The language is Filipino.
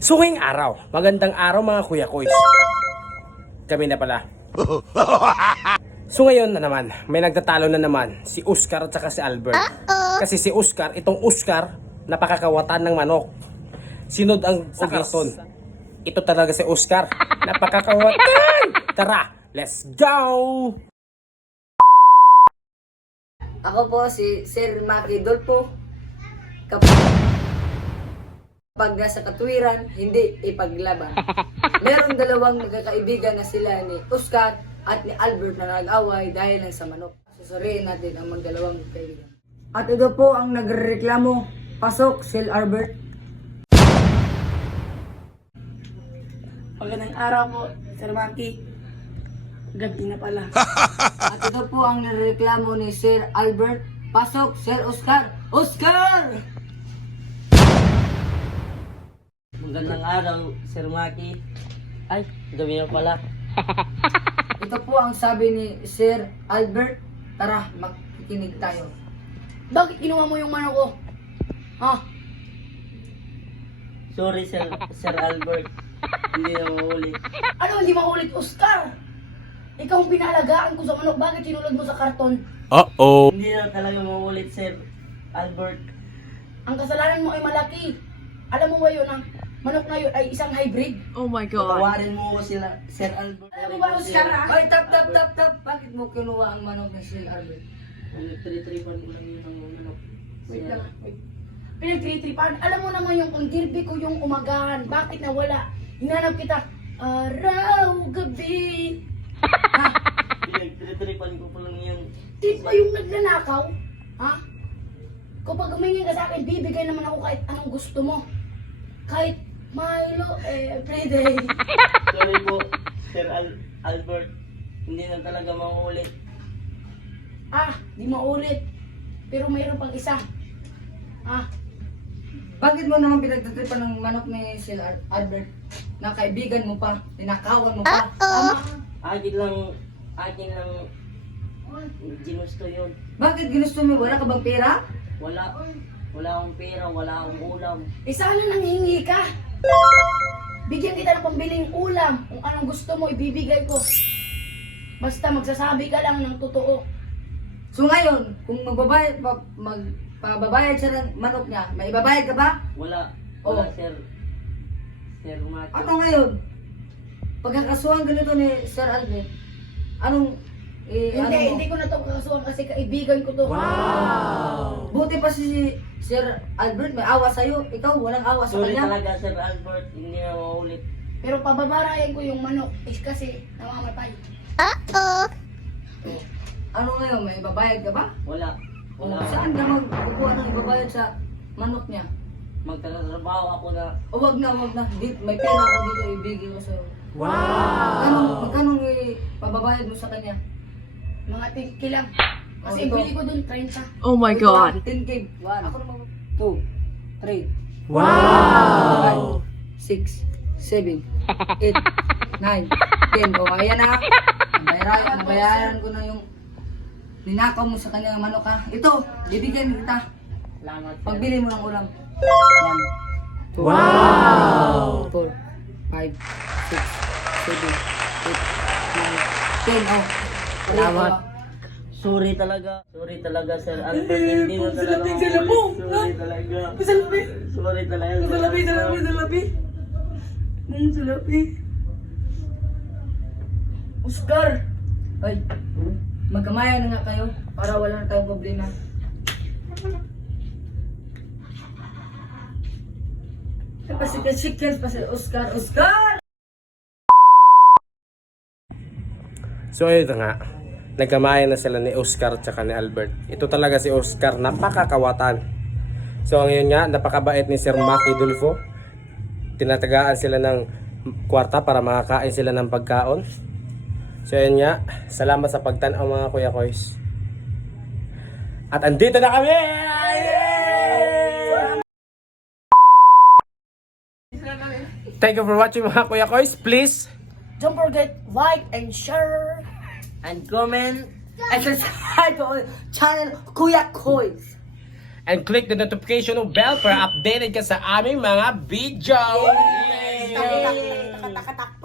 So ngayong araw, magandang araw mga kuya koys. Kami na pala. So ngayon na naman, may nagtatalo na naman si Oscar at saka si Albert. Kasi si Oscar, itong Oscar, napakakawatan ng manok. Sinod ang ugason. Ito talaga si Oscar, napakakawatan. Tara, let's go! Ako po si Sir Maki Dolpo. Kapag nasa katwiran, hindi ipaglaban. Merong dalawang nagkakaibigan na sila ni Oscar at ni Albert na nag-away dahil lang sa manok. Susuriin natin ang magdalawang kaibigan. At ito po ang nagreklamo. Pasok, Sir Albert. Magandang araw po, Sir Maki. Gabi na pala. At ito po ang nireklamo ni Sir Albert. Pasok, Sir Oscar. Oscar! Magandang araw, Sir Maki. Ay, gabi na pala. Ito po ang sabi ni Sir Albert. Tara, makikinig tayo. Bakit ginawa mo yung manok ko? Ha? Sorry, Sir Albert. Hindi na maulit. Ano hindi maulit, Oscar? Ikaw ang pinalagaan ko sa manok. Bakit sinulad mo sa karton? Hindi na talaga maulit, Sir Albert. Ang kasalanan mo ay malaki. Alam mo ba yun, ang manok na yun ay isang hybrid? Tawarin mo ko sila, Sir Albert. Alam mo ba, Oscar, ha? Ay, tap. Bakit mo kinuha ang manok ni Sir Albert? Nagtritripan ko lang yun ang manok. Wait lang, wait. Pinagtritripan. Alam mo naman yung kung dirby ko yung umagahan. Bakit nawala? Hinanap kita. Araw, gabi. Pinagtritripan ko pa lang yun. Di ba yung nagnanakaw? Ha? Kapag humingi ka sa akin, bibigay naman ako kahit anong gusto mo. Kahit Milo everyday. Sorry po, Sir Albert. Hindi na talaga maulit. Di maulit. Pero mayroon pang isa. Bakit mo naman pinagtatripan ng manok ni Sir Albert? Na kaibigan mo pa, tinakawan mo pa. Tama. Akin lang ginusto yun. Bakit ginusto mo? Wala ka bang pera? Wala akong pera, wala akong ulam. Sana nanghingi ka. Bigyan kita ng pambiling ulam. Kung anong gusto mo, ibibigay ko. Basta magsasabi ka lang ng totoo. So ngayon, kung magpababayad siya ng manok niya, may ibabayad ka ba? Wala, Oh. Sir Maki. Ano ngayon? Pagkakasuhan ganito ni Sir Albert, anong Hindi ko na to kakasuhan kasi kaibigan ko to. Buti pa si Sir Albert may awa sa'yo. Ikaw walang awa sa Sorry kanya. talaga, Sir Albert. Hindi na maulit. Pero pababarayan ko yung manok is kasi namamatay. Ano ngayon? May ibabayad ka ba? Wala. O saan ka magkukuha ng ibabayad sa manok niya? Magtatrabaho ako na O wag na. May pera ako dito, ibigay ko sa'yo. Wow! Magkano pababayad mo sa kanya? Mga tingki lang. Kasi Oh, ito. bili ko dun 30. Oh my God. 10K. 1, Ako naman. 2, 3, Wow! 5, 6, 7, 8, 9, 10. O ayan na. Nabayaran ko na yung ninakaw mo sa kanya ng manok ha. Ito, bibigyan kita. salamat. Pagbili mo ng ulam. 1, 2, Wow! 4, 5, 6, 7, 8, 9, 10. Oh. Salamat. Sorry talaga, Sir Albert. Hindi na talaga maulit. Sorry talaga. Salapi. Sorry talaga. Salapi. Oscar! Ay, magkamayan na nga kayo para wala na tayong problema. Pasikat pa si Oscar. So ayun na nga, nagkamayan na sila ni Oscar at saka ni Albert. Ito talaga si Oscar, napakakawatan. So ngayon nga, napakabait ni Sir Maki Dolfo. Tinatagaan sila ng kwarta para makakain sila ng pagkaon. So ayun nga, salamat sa pagtanaw mga kuya koys. At andito na kami! Yay! Thank you for watching mga kuya koys. Please Don't forget, like and share. And comment. And subscribe to our channel, Kuya Koys. and click the notification bell para updated ka sa aming mga video. Tak, tak, tak, tak, tak, tak.